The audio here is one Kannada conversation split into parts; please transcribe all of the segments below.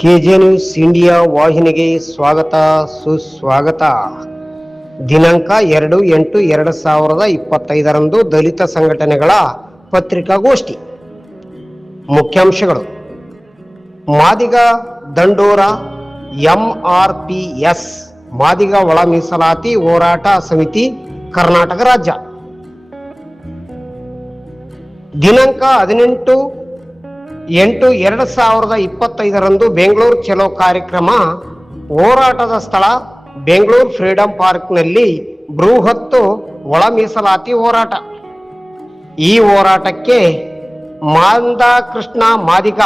ಕೆಜೆ ನ್ಯೂಸ್ ಇಂಡಿಯಾ ವಾಹಿನಿಗೆ ಸ್ವಾಗತ ಸುಸ್ವಾಗತ. ದಿನಾಂಕ 2/8/2025 ದಲಿತ ಸಂಘಟನೆಗಳ ಪತ್ರಿಕಾಗೋಷ್ಠಿ. ಮುಖ್ಯಾಂಶಗಳು: ಮಾದಿಗ ದಂಡೋರ MRPS ಮಾದಿಗ ಒಳ ಮೀಸಲಾತಿ ಹೋರಾಟ ಸಮಿತಿ ಕರ್ನಾಟಕ ರಾಜ್ಯ. ದಿನಾಂಕ 18/8/2025 ಬೆಂಗಳೂರು ಚಲೋ ಕಾರ್ಯಕ್ರಮ. ಹೋರಾಟದ ಸ್ಥಳ ಬೆಂಗಳೂರು ಫ್ರೀಡಂ ಪಾರ್ಕ್ನಲ್ಲಿ ಬೃಹತ್ ಒಳ ಮೀಸಲಾತಿ ಹೋರಾಟ. ಈ ಹೋರಾಟಕ್ಕೆ ಮಾಂದಾಕೃಷ್ಣ ಮಾದಿಗ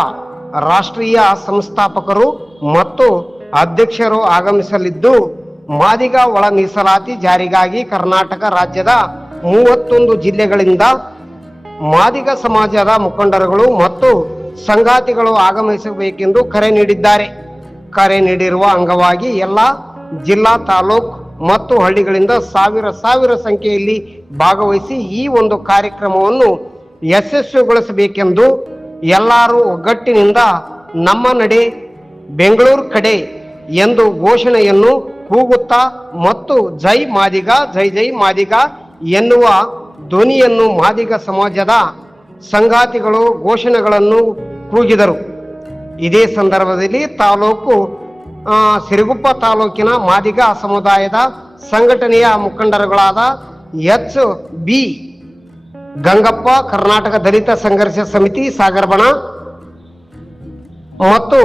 ರಾಷ್ಟ್ರೀಯ ಸಂಸ್ಥಾಪಕರು ಮತ್ತು ಅಧ್ಯಕ್ಷರು ಆಗಮಿಸಲಿದ್ದು, ಮಾದಿಗ ಒಳ ಮೀಸಲಾತಿ ಜಾರಿಗಾಗಿ ಕರ್ನಾಟಕ ರಾಜ್ಯದ 31 ಜಿಲ್ಲೆಗಳಿಂದ ಮಾದಿಗ ಸಮಾಜದ ಮುಖಂಡರುಗಳು ಮತ್ತು ಸಂಗಾತಿಗಳು ಆಗಮಿಸಬೇಕೆಂದು ಕರೆ ನೀಡಿದ್ದಾರೆ. ಕರೆ ನೀಡಿರುವ ಅಂಗವಾಗಿ ಎಲ್ಲ ಜಿಲ್ಲಾ, ತಾಲೂಕು ಮತ್ತು ಹಳ್ಳಿಗಳಿಂದ ಸಾವಿರ ಸಂಖ್ಯೆಯಲ್ಲಿ ಭಾಗವಹಿಸಿ ಈ ಒಂದು ಕಾರ್ಯಕ್ರಮವನ್ನು ಯಶಸ್ವಿಗೊಳಿಸಬೇಕೆಂದು ಎಲ್ಲರೂ ಒಗ್ಗಟ್ಟಿನಿಂದ ನಮ್ಮ ನಡೆ ಬೆಂಗಳೂರು ಕಡೆ ಎಂದು ಘೋಷಣೆಯನ್ನು ಕೂಗುತ್ತಾ ಮತ್ತು ಜೈ ಮಾದಿಗ, ಜೈ ಜೈ ಮಾದಿಗ ಎನ್ನುವ ಧ್ವನಿಯನ್ನು ಮಾದಿಗ ಸಮಾಜದ ಸಂಗಾತಿಗಳು ಘೋಷಣೆಗಳನ್ನು ಕೂಗಿದರು. ಇದೇ ಸಂದರ್ಭದಲ್ಲಿ ಸಿರುಗುಪ್ಪ ತಾಲೂಕಿನ ಮಾದಿಗ ಸಮುದಾಯದ ಸಂಘಟನೆಯ ಮುಖಂಡರುಗಳಾದ HB ಗಂಗಪ್ಪ, ಕರ್ನಾಟಕ ದಲಿತ ಸಂಘರ್ಷ ಸಮಿತಿ ಸಾಗರಬಣ ಮತ್ತು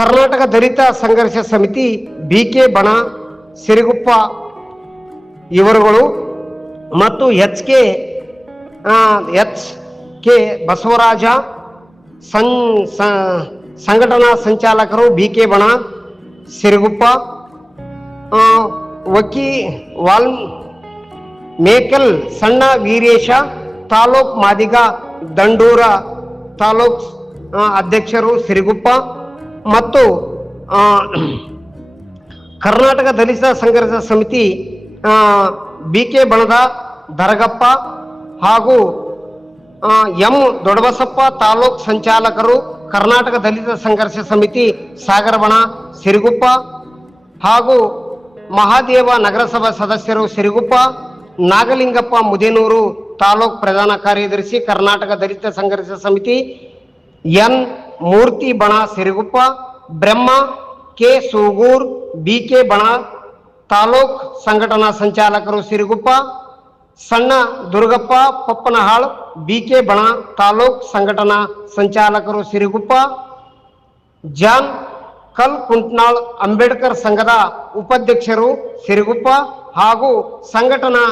ಕರ್ನಾಟಕ ದಲಿತ ಸಂಘರ್ಷ ಸಮಿತಿ BK ಬಣ ಸಿರುಗುಪ್ಪ ಇವರುಗಳು ಮತ್ತು HK ಬಸವರಾಜ ಸಂಘಟನಾ ಸಂಚಾಲಕರು BK ಬಣ ಸಿರುಗುಪ್ಪ, ಮೇಕಲ್ ಸಣ್ಣ ವೀರೇಶ, ತಾಲೂಕ್ ಮಾದಿಗ ದಂಡೂರ ತಾಲೂಕ್ ಅಧ್ಯಕ್ಷರು ಸಿರುಗುಪ್ಪ ಮತ್ತು ಕರ್ನಾಟಕ ದಲಿತ ಸಂಘರ್ಷ ಸಮಿತಿ BK ಬಣದ ದರಗಪ್ಪ ಹಾಗೂ M ದೊಡ್ಡಬಸಪ್ಪ ತಾಲೂಕ್ ಸಂಚಾಲಕರು, ಕರ್ನಾಟಕ ದಲಿತ ಸಂಘರ್ಷ ಸಮಿತಿ ಸಾಗರಬಣ ಸಿರುಗುಪ್ಪ ಹಾಗೂ ಮಹಾದೇವ ನಗರಸಭಾ ಸದಸ್ಯರು ಸಿರುಗುಪ್ಪ, ನಾಗಲಿಂಗಪ್ಪ ಮುದೇನೂರು ತಾಲೂಕ್ ಪ್ರಧಾನ ಕಾರ್ಯದರ್ಶಿ, ಕರ್ನಾಟಕ ದಲಿತ ಸಂಘರ್ಷ ಸಮಿತಿ N ಮೂರ್ತಿ ಬಣ ಸಿರುಗುಪ್ಪ, ಬ್ರಹ್ಮ K ಸೂಗೂರ್ BK ಬಣ ತಾಲೂಕ್ ಸಂಘಟನಾ ಸಂಚಾಲಕರು ಸಿರುಗುಪ್ಪ, ಸಣ್ಣ ದುರ್ಗಪ್ಪ ಪಪ್ಪನಹಾಳ್ BK ಬಣ ತಾಲೂಕ್ ಸಂಘಟನಾ ಸಂಚಾಲಕರು ಸಿರುಗುಪ್ಪ, ಜಾನ್ ಕಲ್ ಕುಂಟ್ನಾಳ್ ಅಂಬೇಡ್ಕರ್ ಸಂಘದ ಉಪಾಧ್ಯಕ್ಷರು ಸಿರುಗುಪ್ಪ ಹಾಗೂ ಸಂಘಟನಾ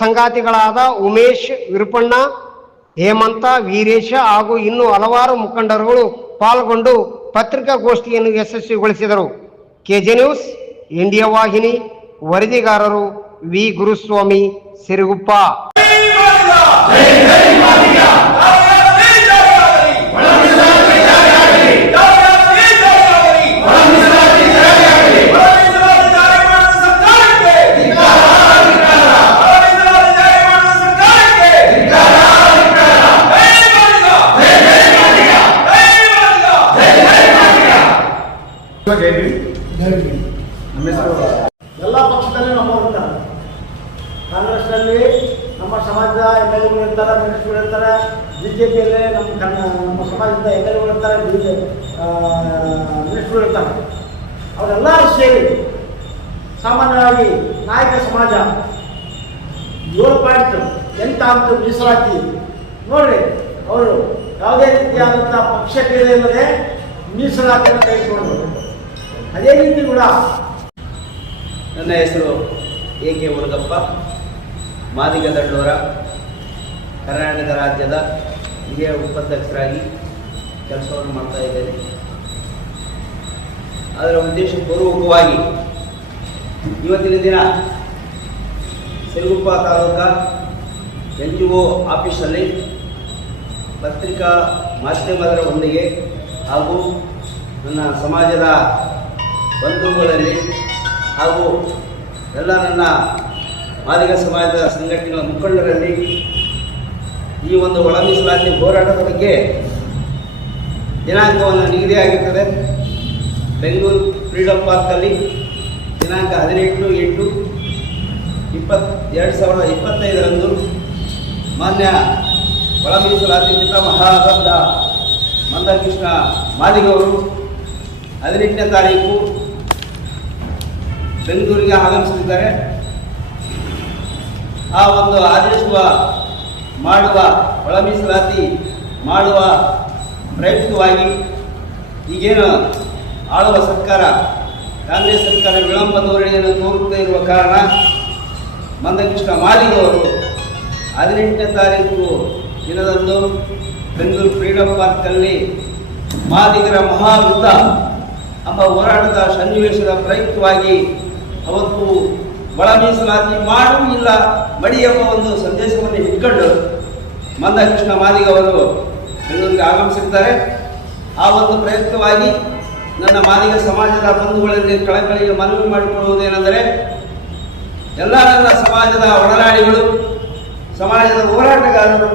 ಸಂಗಾತಿಗಳಾದ ಉಮೇಶ್ ವಿರುಪಣ್ಣ, ಹೇಮಂತ ವೀರೇಶ ಹಾಗೂ ಇನ್ನೂ ಹಲವಾರು ಮುಖಂಡರುಗಳು ಪಾಲ್ಗೊಂಡು ಪತ್ರಿಕಾಗೋಷ್ಠಿಯನ್ನು ಯಶಸ್ವಿಗೊಳಿಸಿದರು. ಕೆಜೆ ನ್ಯೂಸ್ ಇಂಡಿಯಾ ವಾಹಿನಿ ವರದಿಗಾರರು ವಿ ಗುರುಸ್ವಾಮಿ, ಸಿರುಗುಪ್ಪ. ಎಲ್ಲ ಪಕ್ಷದಲ್ಲಿ ನಮ್ಮವರು ಇರ್ತಾರೆ. ಕಾಂಗ್ರೆಸ್ನಲ್ಲಿ ನಮ್ಮ ಸಮಾಜದ MLA ಇರ್ತಾರೆ, ಮಿನಿಸ್ಟರ್ಗಳು ಇರ್ತಾರೆ. BJPಯಲ್ಲಿ ನಮ್ಮ ಸಮಾಜದ MLA ಇರ್ತಾರೆ, ಮಿನಿಸ್ಟರ್ಗಳು ಇರ್ತಾರೆ. ಅವರೆಲ್ಲರೂ ಸೇರಿ ಸಾಮಾನ್ಯವಾಗಿ ನಾಯಕ ಸಮಾಜ 7.8 ಮೀಸಲಾತಿ ನೋಡ್ರಿ. ಅವರು ಯಾವುದೇ ರೀತಿಯಾದಂಥ ಪಕ್ಷಭೇದ ಇಲ್ಲದೆ ಮೀಸಲಾತಿಯನ್ನು ತೆಗೆದುಕೊಂಡು ಅದೇ ರೀತಿ ಕೂಡ. ನನ್ನ ಹೆಸರು AK ಮುರುಗಪ್ಪ, ಮಾದಿಗ ದಂಡೋರ ಕರ್ನಾಟಕ ರಾಜ್ಯದ ಹಿರಿಯ ಉಪಾಧ್ಯಕ್ಷರಾಗಿ ಕೆಲಸವನ್ನು ಮಾಡ್ತಾ ಇದ್ದೇನೆ. ಅದರ ಉದ್ದೇಶಪೂರ್ವಕವಾಗಿ ಇವತ್ತಿನ ದಿನ ಸಿರುಗುಪ್ಪ ತಾಲೂಕಾ NGO ಆಫೀಸಲ್ಲಿ ಪತ್ರಿಕಾ ಮಾಧ್ಯಮದರ ಒಂದಿಗೆ ಹಾಗೂ ನನ್ನ ಸಮಾಜದ ಬಂಧುಗಳಲ್ಲಿ ಹಾಗೂ ಎಲ್ಲ ನನ್ನ ಮಾದಿಗ ಸಮಾಜದ ಸಂಘಟನೆಗಳ ಮುಖಂಡರಲ್ಲಿ ಈ ಒಂದು ಒಳ ಮೀಸಲಾತಿ ಹೋರಾಟದ ಬಗ್ಗೆ ದಿನಾಂಕವನ್ನು ನಿಗದಿಯಾಗಿರ್ತದೆ. ಬೆಂಗಳೂರು ಫ್ರೀಡಮ್ ಪಾರ್ಕಲ್ಲಿ ದಿನಾಂಕ 18/8/2025 ಮಾನ್ಯ ಒಳ ಮೀಸಲಾತಿ ಪಿತಾಮಹಾರಾದ ಮಂದಕೃಷ್ಣ ಮಾದಿಗವರು 18ನೇ ತಾರೀಕು ಬೆಂಗಳೂರಿಗೆ ಆಗಮಿಸುತ್ತಿದ್ದಾರೆ. ಆ ಒಂದು ಮಾಡುವ ಒಳ ಮೀಸಲಾತಿ ಮಾಡುವ ಪ್ರಯುಕ್ತವಾಗಿ ಈಗೇನು ಆಳುವ ಸರ್ಕಾರ ಕಾಂಗ್ರೆಸ್ ಸರ್ಕಾರ ವಿಳಂಬ ಧೋರಣೆಯನ್ನು ತೋರುತ್ತಾ ಇರುವ ಕಾರಣ ಮಂದಕೃಷ್ಣ ಮಾದಿಗವರು 18ನೇ ತಾರೀಕು ದಿನದಂದು ಬೆಂಗಳೂರು ಫ್ರೀಡಮ್ ಪಾರ್ಕಲ್ಲಿ ಮಾದಿಗರ ಮಹಾಯುದ್ಧ ಎಂಬ ಹೋರಾಟದ ಸನ್ನಿವೇಶದ ಪ್ರಯುಕ್ತವಾಗಿ ಅವತ್ತು ಒಳ ಮೀಸಲಾತಿ ಮಾಡು ಇಲ್ಲ ಮಡಿ ಎಂಬ ಒಂದು ಸಂದೇಶವನ್ನು ಇಟ್ಕೊಂಡು ಮಂದಕೃಷ್ಣ ಮಾದಿಗವರು ಬೆಂಗಳೂರಿಗೆ ಆಗಮಿಸಿರ್ತಾರೆ. ಆ ಒಂದು ಪ್ರಯುಕ್ತವಾಗಿ ನನ್ನ ಮಾದಿಗ ಸಮಾಜದ ಬಂಧುಗಳಲ್ಲಿ ಕಳಕಳಿಗೆ ಮನವಿ ಮಾಡಿಕೊಳ್ಳುವುದೇನೆಂದರೆ, ಎಲ್ಲ ನನ್ನ ಸಮಾಜದ ಒಡನಾಡಿಗಳು, ಸಮಾಜದ ಹೋರಾಟಗಾರರು,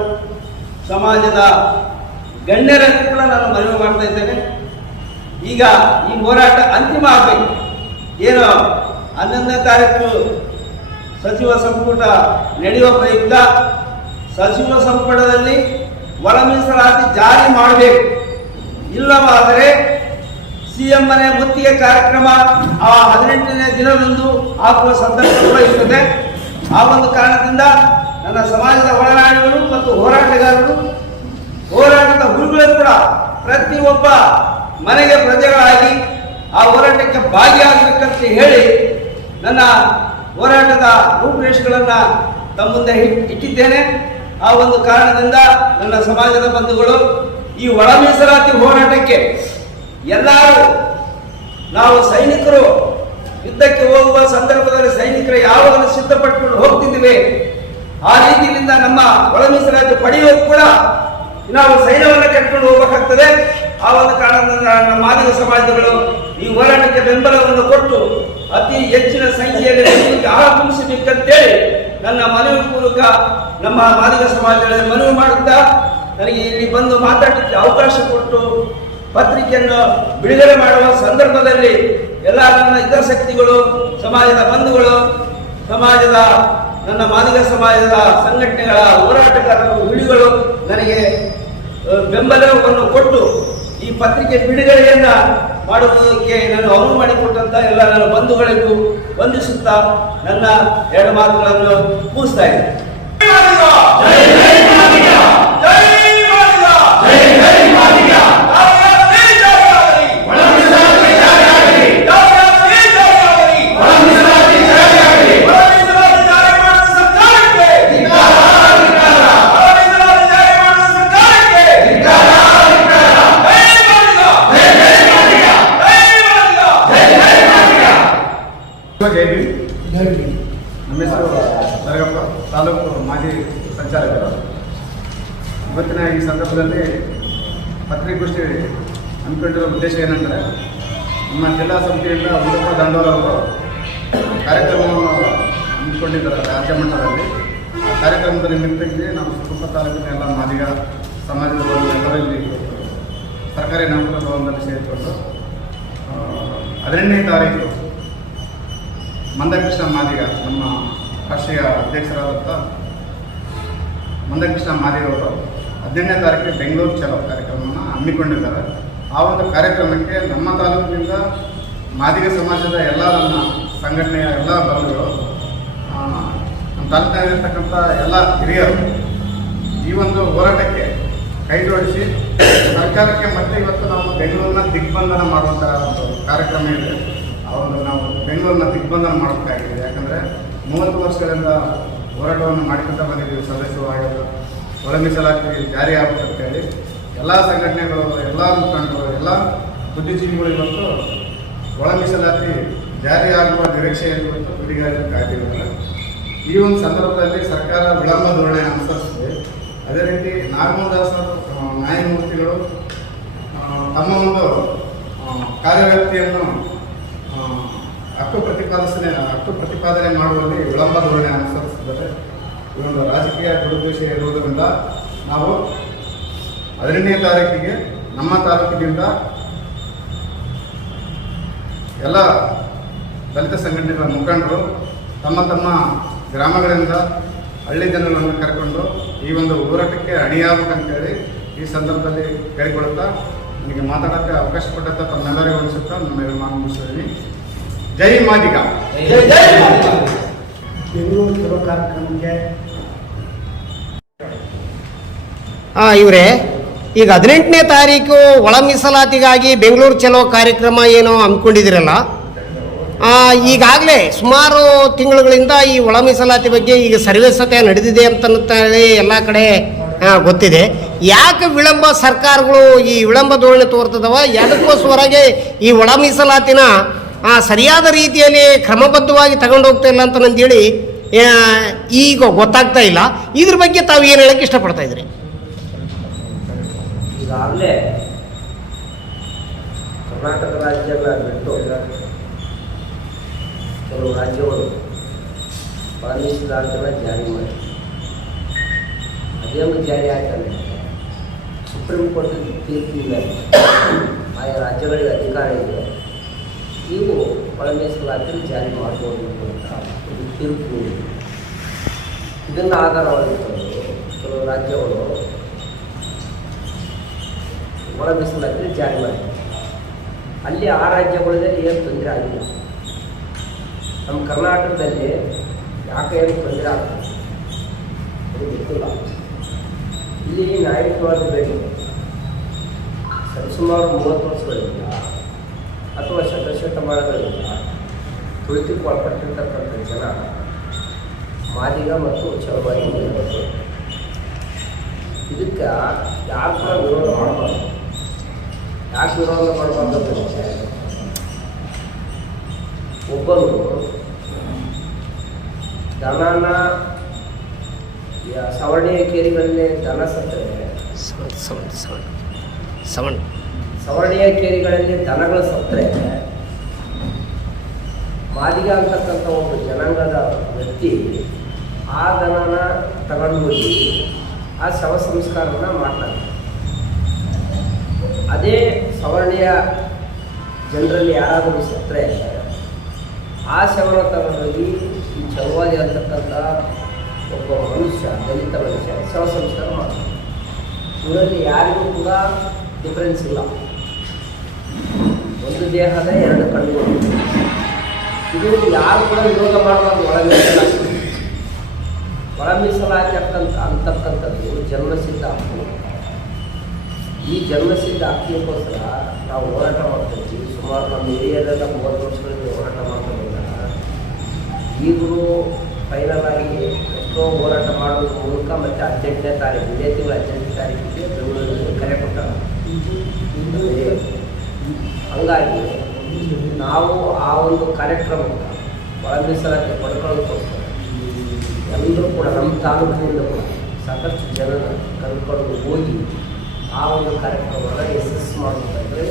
ಸಮಾಜದ ಗಣ್ಯರಲ್ಲಿ ಕೂಡ ನಾನು ಮನವಿ ಮಾಡ್ತಾ ಇದ್ದೇನೆ. ಈಗ ಈ ಹೋರಾಟ ಅಂತಿಮ ಆಗಬೇಕು. ಏನು 11ನೇ ತಾರೀಕು ಸಚಿವ ಸಂಪುಟ ನಡೆಯುವ ಪ್ರಯುಕ್ತ ಸಚಿವ ಸಂಪುಟದಲ್ಲಿ ಒಳ ಮೀಸಲಾತಿ ಜಾರಿ ಮಾಡಬೇಕು. ಇಲ್ಲವಾದರೆ ಸಿಎಂ ಮನೆ ಮುತ್ತಿಗೆ ಕಾರ್ಯಕ್ರಮ ಆ 18ನೇ ದಿನದಂದು ಹಾಕುವ ಸಂದರ್ಭ ಕೂಡ ಇರ್ತದೆ. ಆ ಒಂದು ಕಾರಣದಿಂದ ನನ್ನ ಸಮಾಜದ ಒಳನಾಡಿಗಳು ಮತ್ತು ಹೋರಾಟಗಾರರು, ಹೋರಾಟದ ಗುರುಗಳು ಕೂಡ ಪ್ರತಿಯೊಬ್ಬ ಮನೆಗೆ ಪ್ರಜೆಗಳಾಗಿ ಆ ಹೋರಾಟಕ್ಕೆ ಭಾಗಿಯಾಗಬೇಕಂತ ಹೇಳಿ ನನ್ನ ಹೋರಾಟದ ರೂಪುರೇಷೆಗಳನ್ನು ತಮ್ಮ ಮುಂದೆ ಇಟ್ಟಿದ್ದೇನೆ. ಆ ಒಂದು ಕಾರಣದಿಂದ ನನ್ನ ಸಮಾಜದ ಬಂಧುಗಳು ಈ ಒಳ ಮೀಸಲಾತಿ ಹೋರಾಟಕ್ಕೆ ಎಲ್ಲರೂ, ನಾವು ಸೈನಿಕರು ಯುದ್ಧಕ್ಕೆ ಹೋಗುವ ಸಂದರ್ಭದಲ್ಲಿ ಸೈನಿಕರು ಯಾವಾಗಲೂ ಸಿದ್ಧಪಟ್ಟುಕೊಂಡು ಹೋಗ್ತಿದ್ದೀವಿ, ಆ ರೀತಿಯಿಂದ ನಮ್ಮ ಒಳ ಮೀಸಲಾತಿ ಪಡೆಯೋದು ಕೂಡ ನಾವು ಸೈನ್ಯವನ್ನು ಕಟ್ಕೊಂಡು ಹೋಗಬೇಕಾಗ್ತದೆ. ಆ ಒಂದು ಕಾರಣದಿಂದ ನಮ್ಮ ಮಾದಿಗ ಸಮಾಜಗಳು ಈ ಹೋರಾಟಕ್ಕೆ ಬೆಂಬಲವನ್ನು ಕೊಟ್ಟು ಅತಿ ಹೆಚ್ಚಿನ ಸಂಖ್ಯೆಯಲ್ಲಿ ಆಗಮಿಸಬೇಕಂತೇಳಿ ನನ್ನ ಮನವಿ ಪೂರ್ವಕ ನಮ್ಮ ಮಾದಿಗ ಸಮಾಜಗಳಲ್ಲಿ ಮನವಿ ಮಾಡುತ್ತಾ, ನನಗೆ ಇಲ್ಲಿ ಬಂದು ಮಾತಾಡಲಿಕ್ಕೆ ಅವಕಾಶ ಕೊಟ್ಟು ಪತ್ರಿಕೆಯನ್ನು ಬಿಡುಗಡೆ ಮಾಡುವ ಸಂದರ್ಭದಲ್ಲಿ ಎಲ್ಲ ನನ್ನ ಹಿತಾಸಕ್ತಿಗಳು, ಸಮಾಜದ ಬಂಧುಗಳು, ಸಮಾಜದ ನನ್ನ ಮಾದಿಗ ಸಮಾಜದ ಸಂಘಟನೆಗಳ ಹೋರಾಟಗಾರರು, ಹಿಡಿಗಳು ನನಗೆ ಬೆಂಬಲವನ್ನು ಕೊಟ್ಟು ಈ ಪತ್ರಿಕೆ ಬಿಡುಗಡೆಯನ್ನ ಮಾಡುವುದಕ್ಕೆ ನಾನು ಅನುವು ಮಾಡಿಕೊಟ್ಟಂತ ಎಲ್ಲ ನನ್ನ ಬಂಧುಗಳಿಗೂ ವಂದಿಸುತ್ತಾ ನನ್ನ 2 ಮಾತುಗಳನ್ನು ಮುಗಿಸ್ತಾ ಇದ್ದೇನೆ. ನಮ್ಮ ಹೆಸರು ನರಗಪ್ಪ, ತಾಲೂಕು ಮಾಜಿ ಸಂಚಾಲಕರು. ಇವತ್ತಿನ ಈ ಸಂದರ್ಭದಲ್ಲಿ ಪತ್ರಿಕಾಗೋಷ್ಠಿ ಹಮ್ಮಿಕೊಂಡಿರೋ ಉದ್ದೇಶ ಏನಂದರೆ, ನಮ್ಮ ಜಿಲ್ಲಾ ಸಮಿತಿಯಿಂದ ಉಡುಪ ದಂಡೋರ ಅವರು ಕಾರ್ಯಕ್ರಮವನ್ನು ಹಮ್ಮಿಕೊಂಡಿದ್ದಾರೆ ರಾಜ್ಯ ಮಟ್ಟದಲ್ಲಿ. ಆ ಕಾರ್ಯಕ್ರಮದ ನಿಮಿತ್ತಕ್ಕೆ ನಾವು ಸುತ್ತಮುತ್ತ ತಾಲೂಕಿನ ಎಲ್ಲ ಮಾದಿಗ ಸಮಾಜದ ಎಲ್ಲರೂ ಇಲ್ಲಿ ಸರ್ಕಾರಿ ನೌಕರರ ಭವನದಲ್ಲಿ ಸೇರಿಕೊಂಡು 18ನೇ ತಾರೀಕು ಮಂದಕೃಷ್ಣ ಮಾದಿಗ, ನಮ್ಮ ರಾಷ್ಟ್ರೀಯ ಅಧ್ಯಕ್ಷರಾದಂಥ ಮಂದಕೃಷ್ಣ ಮಾದಿಗವರು 18ನೇ ತಾರೀಕಿಗೆ ಬೆಂಗಳೂರು ಚಲೋ ಕಾರ್ಯಕ್ರಮವನ್ನು ಹಮ್ಮಿಕೊಂಡಿದ್ದಾರೆ. ಆ ಒಂದು ಕಾರ್ಯಕ್ರಮಕ್ಕೆ ನಮ್ಮ ತಾಲೂಕಿನಿಂದ ಮಾದಿಗ ಸಮಾಜದ ಎಲ್ಲ ನನ್ನ ಸಂಘಟನೆಯ ಎಲ್ಲ ಬಂಧುಗಳು, ನಮ್ಮ ತಾಲೂಕಿನಲ್ಲಿರ್ತಕ್ಕಂಥ ಎಲ್ಲ ಹಿರಿಯರು ಈ ಒಂದು ಹೋರಾಟಕ್ಕೆ ಕೈ ಜೋಡಿಸಿ ಸರ್ಕಾರಕ್ಕೆ ಮತ್ತೆ ಇವತ್ತು ನಾವು ಬೆಂಗಳೂರನ್ನ ದಿಗ್ಬಂಧನ ಮಾಡುವಂಥ ಒಂದು ಕಾರ್ಯಕ್ರಮ ಇದೆ. ಅವರು ನಾವು ಬೆಂಗಳೂರನ್ನ ದಿಗ್ಬಂಧನ ಮಾಡಬೇಕಾಗಿದೆ. ಯಾಕಂದರೆ 30 ವರ್ಷಗಳಿಂದ ಹೋರಾಟವನ್ನು ಮಾಡಿಕೊಳ್ತಾ ಬಂದಿದ್ದೀವಿ. ಸದಸ್ಯರು ಆಯೋಗ ಒಳ ಮೀಸಲಾತಿ ಜಾರಿ ಆಗುತ್ತಂತೇಳಿ ಎಲ್ಲ ಸಂಘಟನೆಗಳು, ಎಲ್ಲ ಮುಖಂಡರು, ಎಲ್ಲ ಬುದ್ಧಿಜೀವಿಗಳು ಇವತ್ತು ಒಳ ಮೀಸಲಾತಿ ಜಾರಿ ಆಗುವ ನಿರೀಕ್ಷೆಯಲ್ಲಿ ಇವತ್ತು ಬಿಡಿಗಾರಿ ಕಾಯ್ದಿದ್ದಾರೆ. ಈ ಒಂದು ಸಂದರ್ಭದಲ್ಲಿ ಸರ್ಕಾರ ವಿಳಂಬ ಧೋರಣೆ ಅನುಸರಿಸಿದೆ. ಅದೇ ರೀತಿ ನಾಗಮದಾಸರು ನ್ಯಾಯಮೂರ್ತಿಗಳು ತಮ್ಮ ಒಂದು ಕಾರ್ಯವ್ಯಾಪ್ತಿಯನ್ನು ಹಕ್ಕು ಪ್ರತಿಪಾದನೆ ಮಾಡುವಲ್ಲಿ ವಿಳಂಬ ಧೋರಣೆ ಅನುಸರಿಸಿದ್ದಾರೆ. ಈ ಒಂದು ರಾಜಕೀಯ ದುರುದ್ದೇಶ ಇರುವುದರಿಂದ ನಾವು 18ನೇ ತಾರೀಕಿಗೆ ನಮ್ಮ ತಾಲೂಕಿನಿಂದ ಎಲ್ಲ ದಲಿತ ಸಂಘಟನೆಗಳ ಮುಖಂಡರು ತಮ್ಮ ತಮ್ಮ ಗ್ರಾಮಗಳಿಂದ ಹಳ್ಳಿ ಜನರನ್ನು ಕರ್ಕೊಂಡು ಈ ಒಂದು ಹೋರಾಟಕ್ಕೆ ಅಣಿಯಾಗಬೇಕಂತೇಳಿ ಈ ಸಂದರ್ಭದಲ್ಲಿ ಕೇಳಿಕೊಳ್ಳುತ್ತಾ ನನಗೆ ಮಾತಾಡೋಕ್ಕೆ ಅವಕಾಶ ಕೊಟ್ಟಂತ ತಮ್ಮೆಲ್ಲರಿಗೂ ಅನಿಸುತ್ತಾ ನಮ್ಮ ಮಾತು ಮುಗಿಸಿದ್ದೀನಿ. ಜೈ ಮಾದಿಗ. ಬೆಂಗಳೂರು ಚಲೋ ಕಾರ್ಯಕ್ರಮಕ್ಕೆ ಇವರೇ ಈಗ 18ನೇ ತಾರೀಕು ಒಳ ಮೀಸಲಾತಿಗಾಗಿ ಬೆಂಗಳೂರು ಚಲೋ ಕಾರ್ಯಕ್ರಮ ಏನೋ ಹಮ್ಮಿಕೊಂಡಿದ್ದೀರಲ್ಲ, ಈಗಾಗಲೇ ಸುಮಾರು ತಿಂಗಳುಗಳಿಂದ ಈ ಒಳ ಮೀಸಲಾತಿ ಬಗ್ಗೆ ಈಗ ಸರ್ವೆ ಸತ್ಯ ನಡೆದಿದೆ ಅಂತೇಳಿ ಎಲ್ಲ ಕಡೆ ಗೊತ್ತಿದೆ. ಯಾಕೆ ವಿಳಂಬ ಸರ್ಕಾರಗಳು ಈ ವಿಳಂಬ ಧೋರಣೆ ತೋರ್ತದವ? ಅದಕ್ಕೋಸ್ಕರವಾಗಿ ಈ ಒಳ ಮೀಸಲಾತಿನ ಸರಿಯಾದ ರೀತಿಯಲ್ಲಿ ಕ್ರಮಬದ್ಧವಾಗಿ ತಗೊಂಡು ಹೋಗ್ತಾ ಇಲ್ಲ ಅಂತ ನಂದೇಳಿ ಈಗ ಗೊತ್ತಾಗ್ತಾ ಇಲ್ಲ. ಇದ್ರ ಬಗ್ಗೆ ತಾವು ಏನು ಹೇಳಕ್ಕೆ ಇಷ್ಟಪಡ್ತಾ ಇದ್ರಿ? ಈಗಾಗಲೇ ಕರ್ನಾಟಕ ರಾಜ್ಯನ ಬಿಟ್ಟು ಕೆಲವು ರಾಜ್ಯಗಳು ಒಳ ಮೀಸಲಾತಿನ ಜಾರಿ ಮಾಡಿ ಅದೇನು ಜಾರಿ ಆಗ್ತದೆ ಸುಪ್ರೀಂ ಕೋರ್ಟ್ ತೀರ್ಪಿನ ಆಯಾ ರಾಜ್ಯಗಳಿಗೆ ಅಧಿಕಾರ ಇದೆ, ನೀವು ಒಳ ಮೀಸಲಾತಿನ ಜಾರಿ ಮಾಡ್ಬೋದು ಅಂತ ಒಂದು ತೀರ್ಪು ನೀಡಿದೆ. ಇದನ್ನು ಆಧಾರವಾಗಿರ್ತದೆ ಕೆಲವು ರಾಜ್ಯಗಳು ಒಳ ಮೀಸಲಾತಿನ ಜಾರಿ ಮಾಡಿದೆ. ಅಲ್ಲಿ ಆ ರಾಜ್ಯಗಳಲ್ಲಿ ಏನು ತೊಂದರೆ ಆಗಿಲ್ಲ. ನಮ್ಮ ಕರ್ನಾಟಕದಲ್ಲಿ ಯಾಕೆ ಏನು ತೊಂದರೆ ಆಗ್ತದೆ ಅದು ಗೊತ್ತಿಲ್ಲ. ಇಲ್ಲಿ ನ್ಯಾಯಯುತವಾದ ಬೇಡಿಕೆ ಸರಿಸುಮಾರು 30 ವರ್ಷಗಳಿಂದ ಅಥವಾ ಶತಮಾನಗಳಿಂದ ತುಳಿತಕ್ಕೆ ಒಳಪಟ್ಟಿರ್ತಕ್ಕಂಥ ಜನ ಮಾದಿಗ ಮತ್ತು ಚಳವಳಿ ಜನರು. ಇದಕ್ಕೆ ಯಾರು ಕೂಡ ವಿರೋಧ ಮಾಡಬಾರ್ದು. ಯಾಕೆ ವಿರೋಧ ಮಾಡಬಾರ್ದು ಅಂದರೆ ಒಬ್ಬರು ದನನ ಸವರ್ಣೀಯ ಕೇರಿಗಳಲ್ಲಿ ದನ ಸತ್ತರೆ ಸವರ್ಣೀಯ ಕೇರಿಗಳಲ್ಲಿ ದನಗಳು ಸತ್ತರೆ ಮಾದಿಗ ಅಂತಕ್ಕಂಥ ಒಂದು ಜನಾಂಗದ ವ್ಯಕ್ತಿ ಆ ದನನ ತಗೊಂಡು ಹೋಗಿ ಆ ಶವ ಸಂಸ್ಕಾರವನ್ನು ಮಾಡ್ತಾರೆ. ಅದೇ ಸವರ್ಣೀಯ ಜನರಲ್ಲಿ ಯಾರಾದರೂ ಸತ್ತರೆ ಆ ಶವನ ತಗೊಂಡೋಗಿ ಈ ಚೌವಾದಿ ಅಂತಕ್ಕಂಥ ಒಬ್ಬ ಮನುಷ್ಯ, ದಲಿತ ಮನುಷ್ಯ ಶವ ಸಂಸ್ಕಾರ ಮಾಡ್ತಾರೆ. ಇವರಲ್ಲಿ ಯಾರಿಗೂ ಕೂಡ ಡಿಫ್ರೆನ್ಸ್ ಇಲ್ಲ. ಒಂದು ದೇಹದ 2 ಕಣ್ಣುಗಳು. ಇದು ಯಾರು ಕೂಡ ವಿರೋಧ ಮಾಡಬಾರ್ದು. ಒಳ ಮೀಸಲಾತಿ ಅಂತಕ್ಕಂಥದ್ದು ಜನ್ಮಸಿದ್ಧ ಹಕ್ಕು. ಈ ಜನ್ಮಸಿದ್ಧ ಹಕ್ಕಿಗೋಸ್ಕರ ನಾವು ಹೋರಾಟ ಮಾಡ್ತಿರ್ತೀವಿ. ಸುಮಾರು ನಮ್ಮ ಏರಿಯಾದೆಲ್ಲ 30 ವರ್ಷಗಳಿಂದ ಹೋರಾಟ ಮಾಡ್ತಾ ಬಂದಾಗ ಈಗಲೂ ಫೈನಲ್ ಆಗಿ ಎಷ್ಟೋ ಹೋರಾಟ ಮಾಡೋದ್ರ ಮೂಲಕ ಮತ್ತು 18ನೇ ತಾರೀಕು ಇದೇ ತಿಂಗಳ 18ನೇ ತಾರೀಕಿಗೆ ಬೆಂಗಳೂರಿನಲ್ಲಿ ಕರೆ ಕೊಟ್ಟಾರ. ಹಂಗಾಗಿ ನಾವು ಆ ಒಂದು ಕಾರ್ಯಕ್ರಮಕ್ಕೆ ಒಳ ಮೀಸಲಾತಿ ಪಡ್ಕೊಳ್ಳೋದಕ್ಕೋಸ್ಕರ ಎಲ್ಲರೂ ಕೂಡ ನಮ್ಮ ತಾಲೂಕಿನಿಂದ ಕೂಡ ಸಾಕಷ್ಟು ಜನ ಕರ್ಕೊಂಡು ಹೋಗಿ ಆ ಒಂದು ಕಾರ್ಯಕ್ರಮವನ್ನು ಯಶಸ್ಸು ಮಾಡಬೇಕಂದ್ರೆ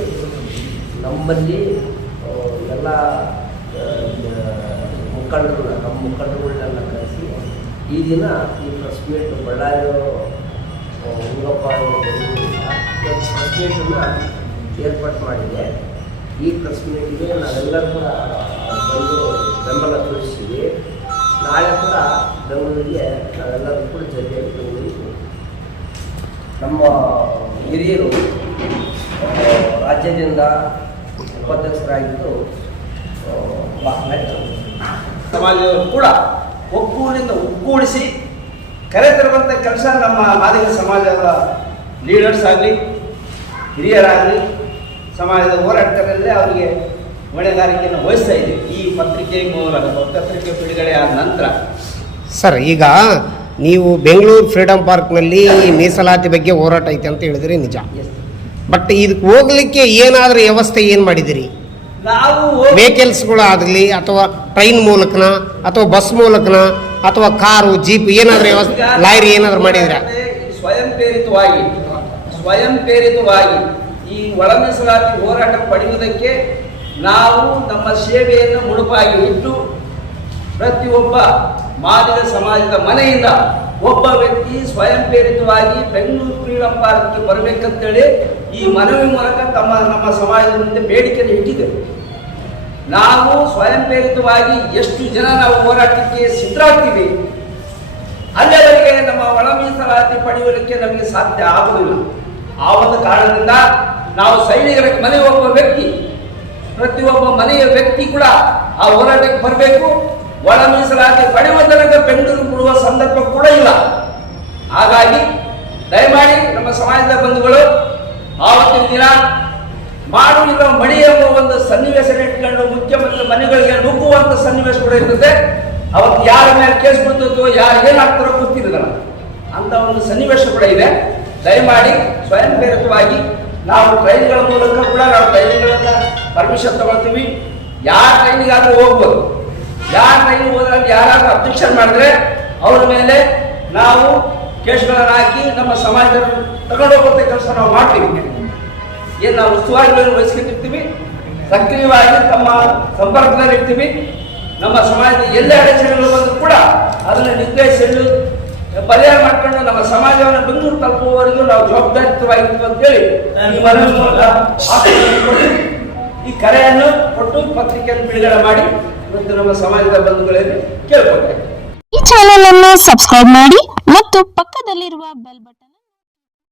ನಮ್ಮಲ್ಲಿ ಎಲ್ಲ ನಮ್ಮ ಮುಖಂಡಗಳನ್ನೆಲ್ಲ ಕರೆಸಿ ಈ ದಿನ ಈ ಪ್ರೆಸ್ ಮೀಟ್ ಬಳ್ಳಾರಿ ಉಂಗಪ್ಪ ಪ್ರೆಸ್ ಮೀಟನ್ನು ಏರ್ಪಾಟ್ ಮಾಡಿದೆ. ಈ ಪ್ರೆಸ್ ಮೀಟಿಗೆ ನಾವೆಲ್ಲರೂ ಕೂಡ ಬಂದು ಬೆಂಬಲ ತೋರಿಸಿದ್ವಿ. ನಾಳೆ ಕೂಡ ಬೆಂಗಳೂರಿಗೆ ನಾವೆಲ್ಲರೂ ಕೂಡ ಜೊತೆಯಲ್ಲಿ ಬೆಂಗಳೂರಿಗೆ ನಮ್ಮ ಹಿರಿಯರು ರಾಜ್ಯದಿಂದ ಉಪಾಧ್ಯಕ್ಷರಾಗಿದ್ದು ಸಮಾಜದವರು ಕೂಡ ಒಗ್ಗೂಡಿಸಿ ಕರೆತರುವಂಥ ಕೆಲಸ ನಮ್ಮ ಮಾದಿಗ ಸಮಾಜದ ಲೀಡರ್ಸ್ ಆಗಲಿ ಹಿರಿಯರಾಗಲಿ ಸಮಾಜದ ಹೋರಾಟಗಾರರಲ್ಲೇ ಅವರಿಗೆ ಹೊಣೆಗಾರಿಕೆಯನ್ನು ವಹಿಸ್ತಾ ಇದ್ದೀವಿ. ಈ ಪತ್ರಿಕೆ ಮೂಲಕ ಪತ್ರಿಕೆ ಬಿಡುಗಡೆ ಆದ ನಂತರ ಸರ್, ಈಗ ನೀವು ಬೆಂಗಳೂರು ಫ್ರೀಡಮ್ ಪಾರ್ಕ್ನಲ್ಲಿ ಮೀಸಲಾತಿ ಬಗ್ಗೆ ಹೋರಾಟ ಐತೆ ಅಂತ ಹೇಳಿದ್ರಿ ನಿಜ. ಬಟ್ ಇದಕ್ಕೆ ಹೋಗ್ಲಿಕ್ಕೆ ಏನಾದರೂ ವ್ಯವಸ್ಥೆ ಏನು ಮಾಡಿದಿರಿ? ನಾವು ವೆಹಿಕಲ್ಸ್ಗಳು ಆಗಲಿ ಅಥವಾ ಟ್ರೈನ್ ಮೂಲಕನ ಅಥವಾ ಬಸ್ ಮೂಲಕನ ಅಥವಾ ಕಾರು ಜೀಪ್ ಏನಾದರೂ ವ್ಯವಸ್ಥೆ, ಲಾರಿ ಏನಾದರೂ ಮಾಡಿದಿರಾ? ಸ್ವಯಂ ಪ್ರೇರಿತವಾಗಿ ಈ ಒಳ ಮೀಸಲಾತಿ ಹೋರಾಟ ಪಡೆಯುವುದಕ್ಕೆ ನಾವು ನಮ್ಮ ಸೇವೆಯನ್ನು ಮುಡುಪಾಗಿ ಇಟ್ಟು ಪ್ರತಿಯೊಬ್ಬ ಮಾದಿಗ ಸಮಾಜದ ಮನೆಯಿಂದ ಒಬ್ಬ ವ್ಯಕ್ತಿ ಸ್ವಯಂ ಪ್ರೇರಿತವಾಗಿ ಬೆಂಗಳೂರು ಫ್ರೀಡಂ ಪಾರ್ಕ್ಗೆ ಬರಬೇಕಂತೇಳಿ ಈ ಮನವಿ ಮೂಲಕ ನಮ್ಮ ಸಮಾಜದ ಮುಂದೆ ಬೇಡಿಕೆಯನ್ನು ಇಟ್ಟಿದ್ದೇವೆ. ನಾವು ಸ್ವಯಂ ಪ್ರೇರಿತವಾಗಿ ಎಷ್ಟು ಜನ ನಾವು ಹೋರಾಟಕ್ಕೆ ಸಿದ್ಧರಾಗ್ತೀವಿ, ಅಲ್ಲಿವರೆಗೆ ನಮ್ಮ ಒಳ ಮೀಸಲಾತಿ ಪಡೆಯುವುದಕ್ಕೆ ನಮಗೆ ಸಾಧ್ಯ ಆಗುವುದಿಲ್ಲ. ಆ ಒಂದು ಕಾರಣದಿಂದ ನಾವು ಸೈನಿಕರ ಮನೆ ಒಬ್ಬ ವ್ಯಕ್ತಿ, ಪ್ರತಿಯೊಬ್ಬ ಮನೆಯ ವ್ಯಕ್ತಿ ಕೂಡ ಆ ಹೋರಾಟಕ್ಕೆ ಬರಬೇಕು. ಒಳ ಮೀಸಲಾತಿ ಪಡೆಯುವ ತನಕ ಬೆಂಗಳೂರು ಬಿಡುವ ಸಂದರ್ಭ ಕೂಡ ಇಲ್ಲ. ಹಾಗಾಗಿ ದಯಮಾಡಿ ನಮ್ಮ ಸಮಾಜದ ಬಂಧುಗಳು ಆವತ್ತಿನ ದಿನ ಮಾಡುವುದಿಲ್ಲ ಮಡಿ ಎಂಬ ಒಂದು ಸನ್ನಿವೇಶ ಇಟ್ಕೊಂಡು ಮುಖ್ಯಮಂತ್ರಿ ಮನೆಗಳಿಗೆ ನುಗ್ಗುವಂತ ಸನ್ನಿವೇಶ ಕೂಡ ಇರ್ತದೆ. ಅವತ್ತು ಯಾರ ಮೇಲೆ ಕೇಸ್ ಬಿಡ್ತದೋ ಯಾರು ಏನಾಗ್ತಾರೋ ಗೊತ್ತಿರೋದಲ್ಲ, ಅಂತ ಒಂದು ಸನ್ನಿವೇಶ ಕೂಡ ಇದೆ. ದಯಮಾಡಿ ಸ್ವಯಂ ಪ್ರೇರಿತವಾಗಿ ನಾವು ಟ್ರೈನ್ಗಳ ಮೂಲಕ ಕೂಡ ನಾವು ಟ್ರೈನ್ಗಳನ್ನ ಪರ್ಮಿಷನ್ ತಗೊಳ್ತೀವಿ. ಯಾರ ಟ್ರೈನಿಗಾದ್ರೂ ಹೋಗ್ಬೋದು. ಯಾರ ಟ್ರೈನಿಗೆ ಹೋದಾಗ ಯಾರಾದ್ರೂ ಅಬ್ಜೆಕ್ಷನ್ ಮಾಡಿದ್ರೆ ಅವ್ರ ಮೇಲೆ ನಾವು ಕೇಸ್ಗಳನ್ನು ಹಾಕಿ ನಮ್ಮ ಸಮಾಜದ ತಗೊಂಡು ಹೋಗುವಂಥ ಕೆಲಸ ನಾವು ಮಾಡ್ತೀವಿ. ಏನು ನಾವು ಉಸ್ತುವಾರಿಗಳನ್ನು ವಹಿಸ್ಕೊಂಡಿರ್ತೀವಿ, ಸಕ್ರಿಯವಾಗಿ ತಮ್ಮ ಸಂಪರ್ಕದಲ್ಲಿರ್ತೀವಿ. ನಮ್ಮ ಸಮಾಜದ ಎಲ್ಲೇ ಅಡಚಣೆಗಳು ಬಂದರೂ ಕೂಡ ಅದನ್ನು ನಿಗ್ರಹಿಸಲು ಪರಿಹಾರ ಮಾಡಿಕೊಂಡು ನಮ್ಮ ಸಮಾಜವನ್ನು ಬೆಂಗಳೂರು ತಲುಪುವವರೆಗೂ ನಾವು ಜವಾಬ್ದಾರಿಯುತವಾಗಿರ್ತೀವಿ ಅಂತೇಳಿ ಈ ಮನವಿ ಮೂಲಕ ಈ ಕರೆಯನ್ನು ಕೊಟ್ಟು ಪತ್ರಿಕೆಯನ್ನು ಬಿಡುಗಡೆ ಮಾಡಿ ಇವತ್ತು ನಮ್ಮ ಸಮಾಜದ ಬಂಧುಗಳಲ್ಲಿ ಕೇಳ್ಕೊಳ್ತೇವೆ. ಈ ಚಾನೆಲ್ ಅನ್ನು ಸಬ್ಸ್ಕ್ರೈಬ್ ಮಾಡಿ ಮತ್ತು ಪಕ್ಕದಲ್ಲಿರುವ ಬೆಲ್ ಬಟನ್